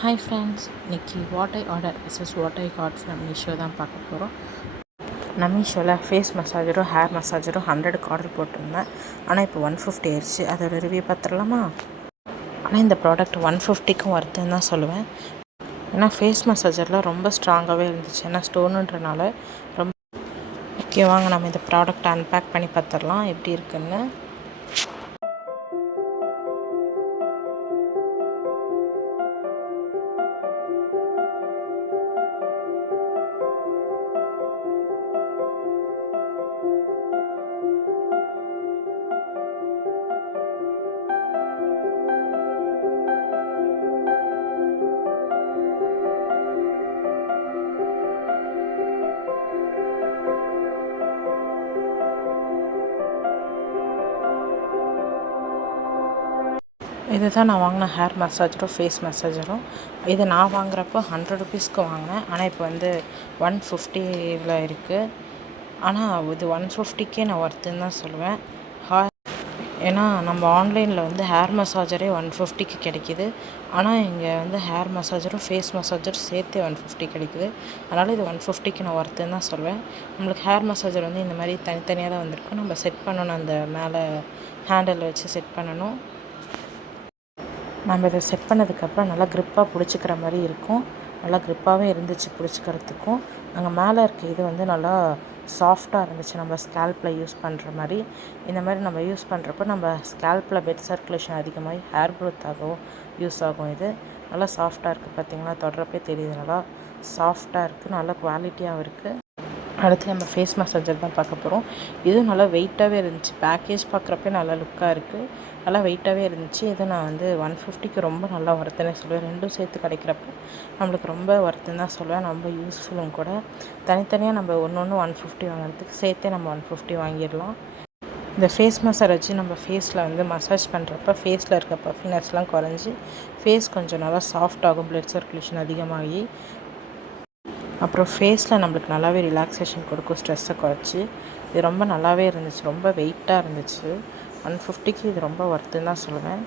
Hi friends, இன்றைக்கி what I order is what I got from Meesho தான் பார்க்க போகிறோம். நான் மீஷோவில் ஃபேஸ் மசாஜரும் ஹேர் மசாஜரும் 100க்கு ஆர்டர் போட்டிருந்தேன். ஆனால் இப்போ 150 ஆயிடுச்சு. அதோட ரிவ்யூ பார்த்துடலாமா? ஆனால் இந்த ப்ராடக்ட் 150க்கும் வருதுன்னு தான் சொல்லுவேன். ஏன்னா ஃபேஸ் மசாஜரில் ரொம்ப ஸ்ட்ராங்காகவே இருந்துச்சு. ஏன்னா ஸ்டோனுன்றனால ரொம்ப முக்கியவாங்க. நம்ம இந்த ப்ராடக்ட் அன்பேக் பண்ணி பார்த்துடலாம் எப்படி இருக்குன்னு. இது தான் நான் வாங்கின ஹேர் மசாஜரும் ஃபேஸ் மசாஜரும். இது நான் வாங்குறப்போ 100 ருபீஸ்க்கு வாங்கினேன். ஆனால் இப்போ வந்து 150ல் இருக்குது. ஆனால் இது 150க்கே நான் ஒர்த்துன்னு தான் சொல்லுவேன். ஏன்னா நம்ம ஆன்லைனில் வந்து ஹேர் மசாஜரே 150க்கு கிடைக்கிது. ஆனால் இங்கே வந்து ஹேர் மசாஜரும் ஃபேஸ் மசாஜரும் சேர்த்து 150 கிடைக்குது. அதனால் இது 150க்கு நான் ஒர்த்துன்னு தான் சொல்லுவேன். நம்மளுக்கு ஹேர் மசாஜர் வந்து இந்த மாதிரி தனித்தனியாக தான் வந்திருக்கும். நம்ம செட் பண்ணணும், அந்த மேலே ஹேண்டில் வச்சு செட் பண்ணணும். நம்ம இதை செட் பண்ணதுக்கப்புறம் நல்லா க்ரிப்பாக பிடிச்சிக்கிற மாதிரி இருக்கும். நல்லா க்ரிப்பாகவே இருந்துச்சு பிடிச்சிக்கிறதுக்கும். அங்கே மேலே இருக்க இது வந்து நல்லா சாஃப்டாக இருந்துச்சு, நம்ம ஸ்கேல்பில் யூஸ் பண்ணுற மாதிரி. இந்த மாதிரி நம்ம யூஸ் பண்ணுறப்போ நம்ம ஸ்கேல்பில் பெட் சர்க்குலேஷன் அதிகமாகி ஹேர் க்ரோத் ஆகவும் யூஸ் ஆகும். இது நல்லா சாஃப்டாக இருக்குது. பார்த்திங்களா, தொடுறப்பே தெரியுது. நல்லா சாஃப்டாக இருக்குது, நல்லா குவாலிட்டியாகவும் இருக்குது. அடுத்து நம்ம ஃபேஸ் மசாஜர் தான் பார்க்க போகிறோம். இதுவும் நல்லா வெயிட்டாகவே இருந்துச்சு. பேக்கேஜ் பார்க்குறப்பே நல்லா லுக்காக இருக்குது, நல்லா வெயிட்டாகவே இருந்துச்சு. இது நான் வந்து 150க்கு ரொம்ப நல்லா ஒர்த்துன்னு சொல்லுவேன். ரெண்டும் சேர்த்து கிடைக்கிறப்ப நம்மளுக்கு ரொம்ப ஒர்த்துன்னு தான் சொல்லுவேன். ரொம்ப யூஸ்ஃபுல்லும் கூட. தனித்தனியாக நம்ம ஒன்று 150 வாங்குறதுக்கு சேர்த்தே நம்ம 150 வாங்கிடலாம். இந்த ஃபேஸ் மசாஜ் வச்சு நம்ம ஃபேஸில் வந்து மசாஜ் பண்ணுறப்ப ஃபேஸில் இருக்க பஃபினஸ்லாம் குறைஞ்சி ஃபேஸ் கொஞ்சம் நல்லா சாஃப்டாகும், ப்ளட் சர்க்குலேஷன் அதிகமாகி. அப்புறம் ஃபேஸில் நம்மளுக்கு நல்லாவே ரிலாக்ஸேஷன் கொடுக்கும், ஸ்ட்ரெஸ்ஸை குறைச்சி. இது ரொம்ப நல்லாவே இருந்துச்சு, ரொம்ப வெயிட்டாக இருந்துச்சு. 150க்கு இது ரொம்ப ஒர்த்துன்னு தான் சொல்லுவேன்.